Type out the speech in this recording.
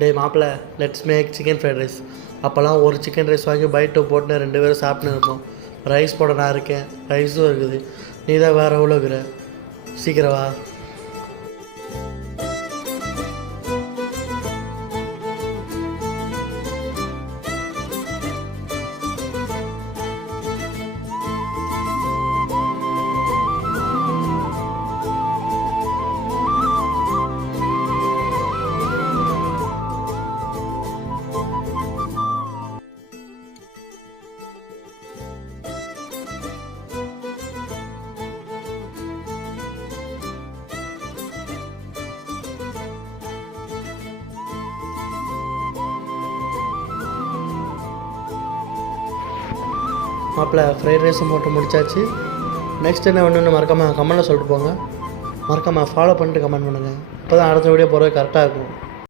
டேய் மாப்பிள்ள, let's make chicken fried rice. அப்போல்லாம் ஒரு சிக்கன் ரைஸ் வாங்கி பைட்டு போட்டு 2 பேரும் சாப்பிட்டு இருப்போம். ரைஸ் போட நான் இருக்கேன், ரைஸும் இருக்குது. நீ தான் வேறு எவ்வளோ இருக்கிற, சீக்கிரம் வா. மாப்பிள்ள, ஃப்ரைட் ரைஸும் போட்டு முடிச்சாச்சு. நெக்ஸ்ட் என்ன வேணும்னு மறக்காமல் கமெண்ட்டில் சொல்லிட்டு போங்க. மறக்காமல் ஃபாலோ பண்ணிட்டு கமெண்ட் பண்ணுங்கள். அப்போ தான் அடுத்த வீடியோ போகிறது கரெக்டாக இருக்கும்.